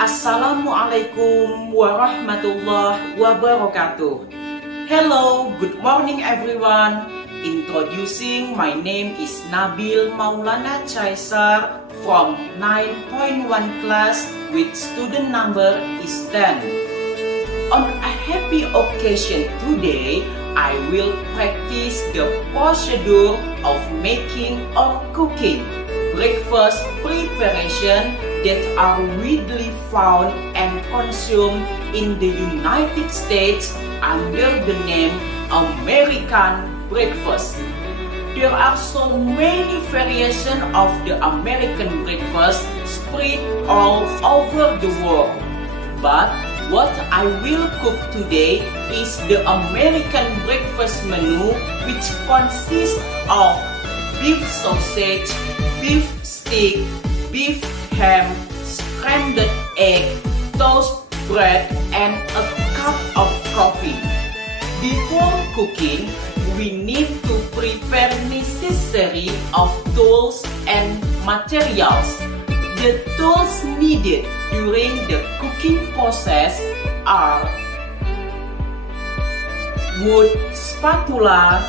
Assalamualaikum warahmatullahi wabarakatuh. Hello, good morning everyone. Introducing, my name is Nabila Maulana Caesar from 9.1 class with student number is 10. On a happy occasion today, I will practice the procedure of making or cooking breakfast preparation that are widely found and consumed in the United States under the name American breakfast. There are so many variations of the American breakfast spread all over the world. But what I will cook today is the American breakfast menu, which consists of beef sausage, beef steak, beef ham, scrambled egg, toast bread, and a cup of coffee. Before cooking, we need to prepare necessary of tools and materials. The tools needed during the cooking process are wood spatula,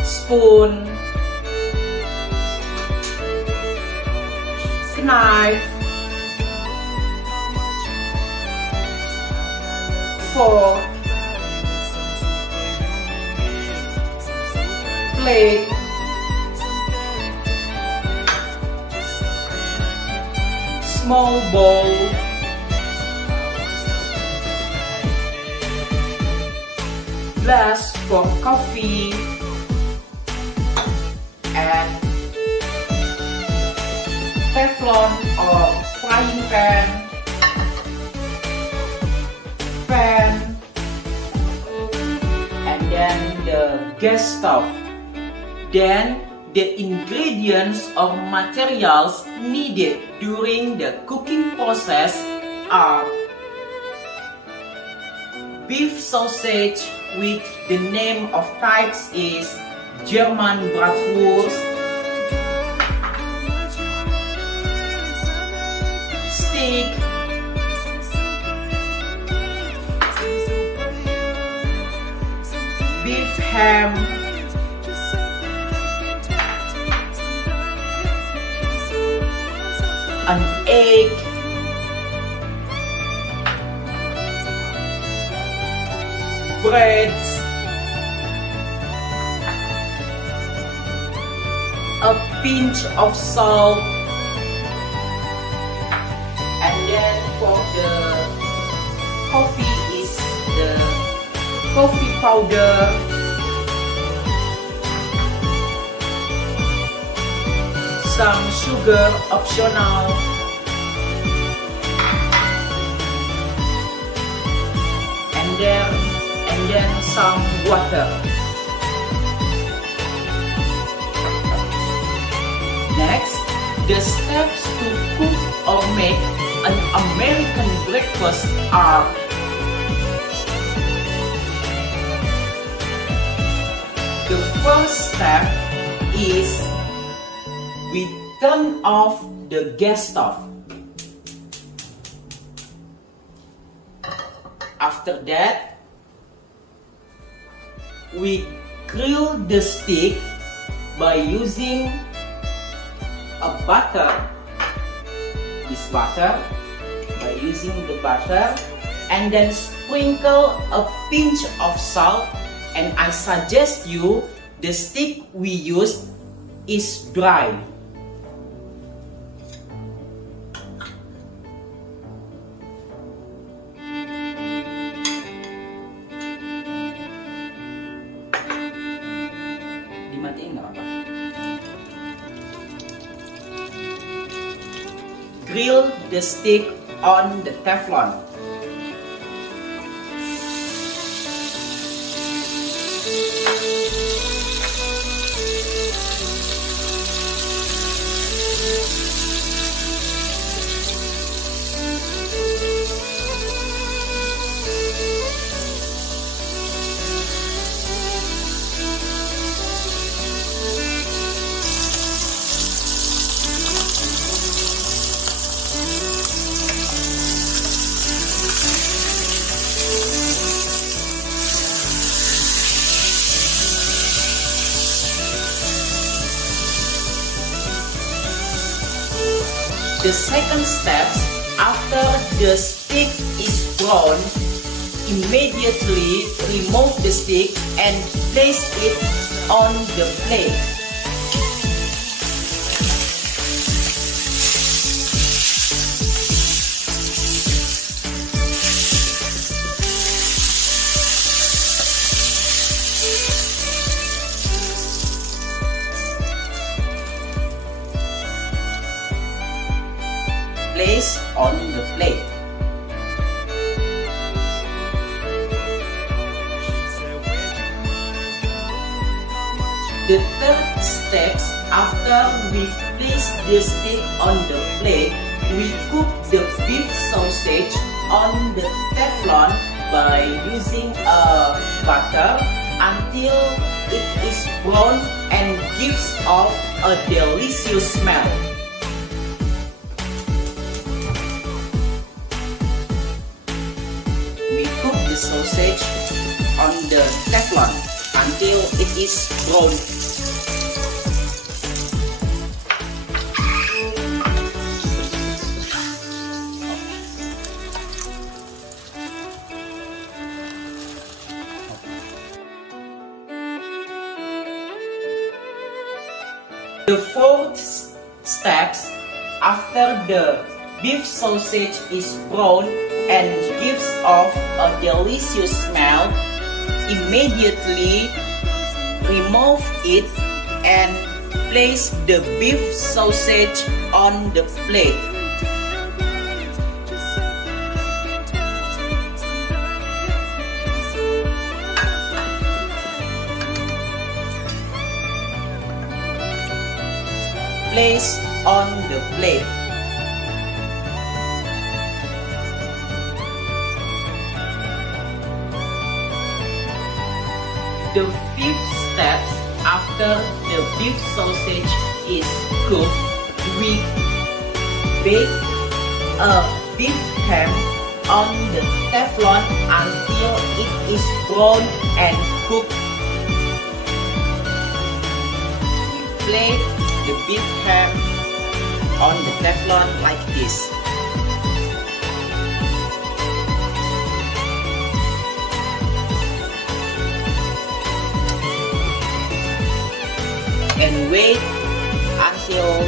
spoon, knife, fork, plate, small bowl, glass for coffee, and Teflon or frying pan, and then the gas stove. Then the ingredients or materials needed during the cooking process are beef sausage, which the name of types is German bratwurst, steak, beef ham, an egg, breads, a pinch of salt, and then for the coffee is the coffee powder, some sugar optional, and then some water. Next, the steps to cook or make an American breakfast are: the first step is we turn off the gas stove. After that, we grill the steak by using a butter, by using the butter, and then sprinkle a pinch of salt. And I suggest you the steak we used is dry. Dimatiin nggak apa-apa. Grill the steak on the Teflon. The second step, after the stick is brown, immediately remove the stick and place it on the plate. Place on the plate. The third step, after we place the stick on the plate, we cook the beef sausage on the Teflon by using a butter until it is brown and gives off a delicious smell. We cook the sausage on the Teflon until it is brown. The fourth step, after the beef sausage is brown and gives off a delicious smell, immediately remove it and place the beef sausage on the plate. Place on the plate. The fifth step, after the beef sausage is cooked, we bake a beef ham on the Teflon until it is brown and cooked. We plate the beef ham on the Teflon like this. And wait until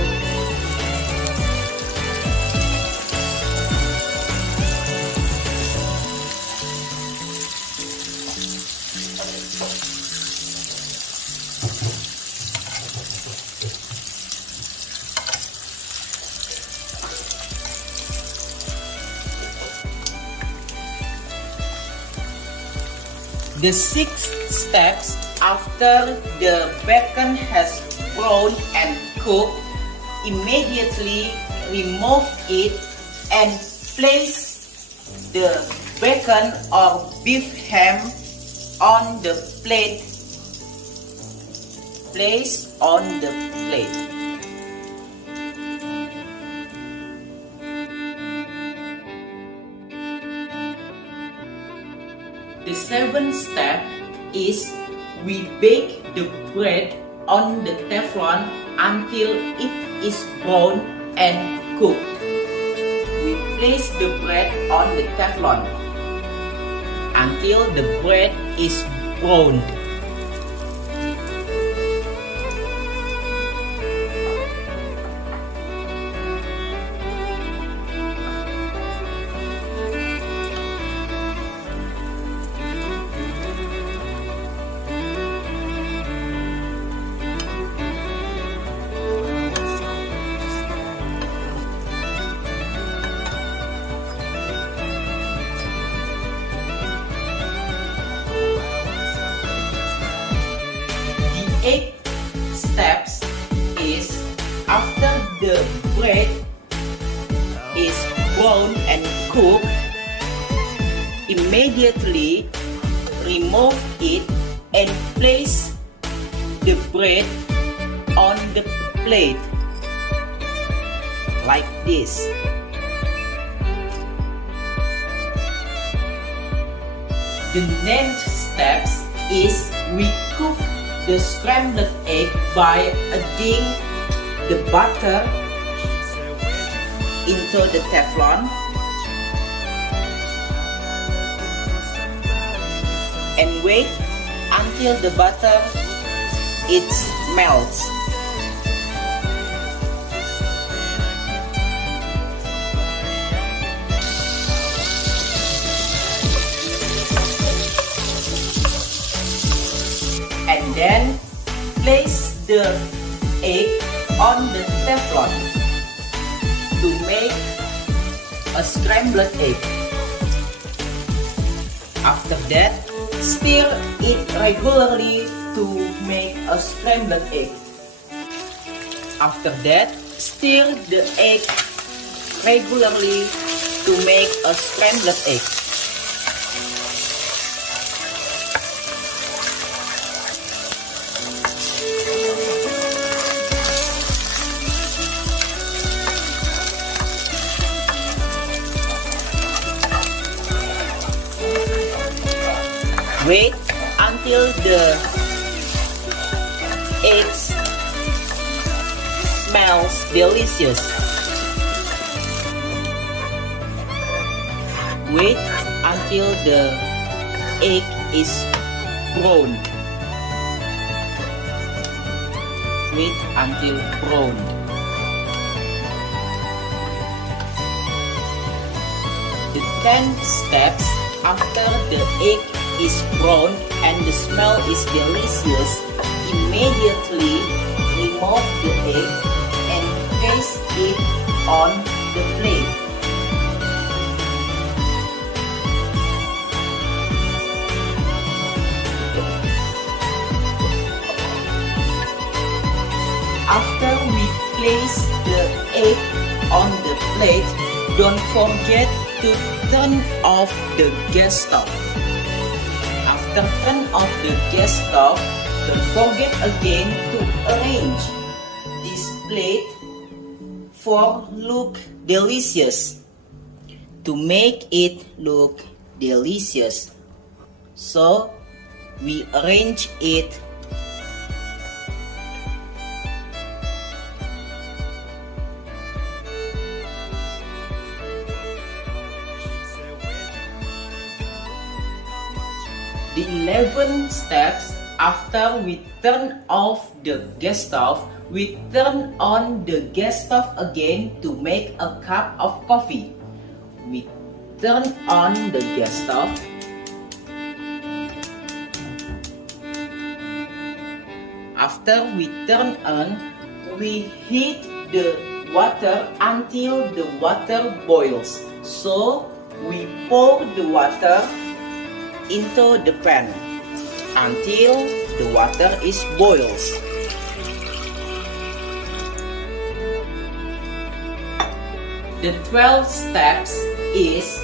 the sixth steps, after the bacon has browned and cooked, immediately remove it and place the bacon or beef ham on the plate. Place on the plate. The seventh step is we bake the bread on the Teflon until it is brown and cooked. We place the bread on the Teflon until the bread is browned. Eighth steps is after the bread is brown and cooked, immediately remove it and place the bread on the plate like this. The next steps is we cook the scrambled egg by adding the butter into the Teflon and wait until the butter it melts. And then place the egg on the Teflon to make a scrambled egg. After that, stir it regularly to make a scrambled egg. After that, stir the egg regularly to make a scrambled egg. Wait until the eggs smells delicious. Wait until the egg is brown. Wait until brown. The 10 steps after the egg is brown and the smell is delicious, immediately remove the egg and place it on the plate. After we place the egg on the plate, don't forget to turn off the gas stove. After turn off the gas stove, don't forget again to arrange this plate for look delicious. To make it look delicious, so we arrange it the 11 steps after we turn off the gas stove. We turn on the gas stove again to make a cup of coffee. We turn on the gas stove. After we turn on, we heat the water until the water boils. So we pour the water into the pan until the water is boils. The 12 steps is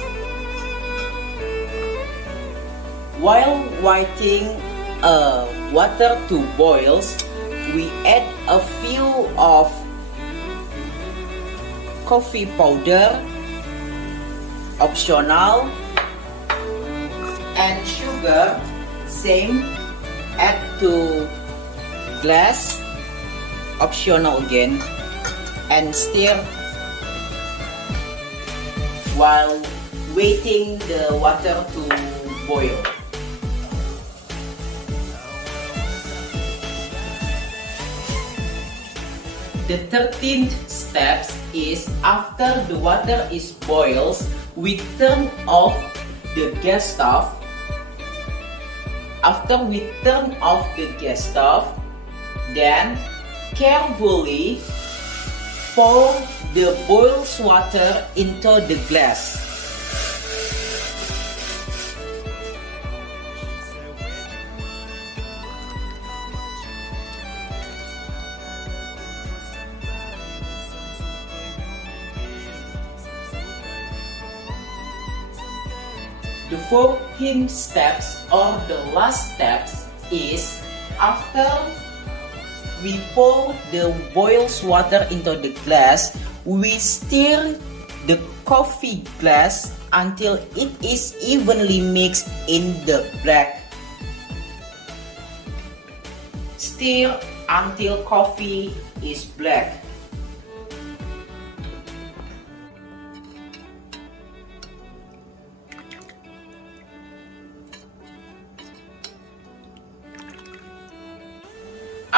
while waiting water to boils, we add a few of coffee powder, optional, and sugar, same, add to glass, optional again, and stir while waiting the water to boil. The 13th step is after the water is boils, we turn off the gas stove. After we turn off the gas stove, then carefully pour the boiled water into the glass. The 14th steps or the last steps is after we pour the boiled water into the glass, we stir the coffee glass until it is evenly mixed in the black. Stir until coffee is black.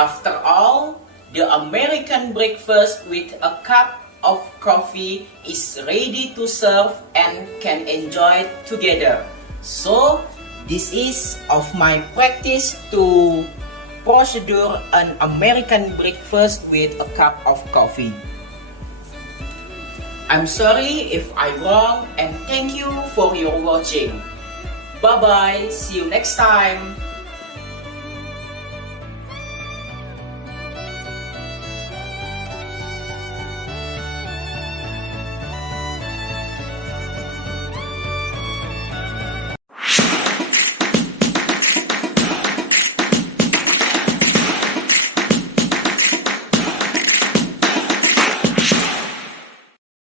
After all, the American breakfast with a cup of coffee is ready to serve and can enjoy together. So, this is of my practice to procedure an American breakfast with a cup of coffee. I'm sorry if I'm wrong and thank you for your watching. Bye bye, see you next time.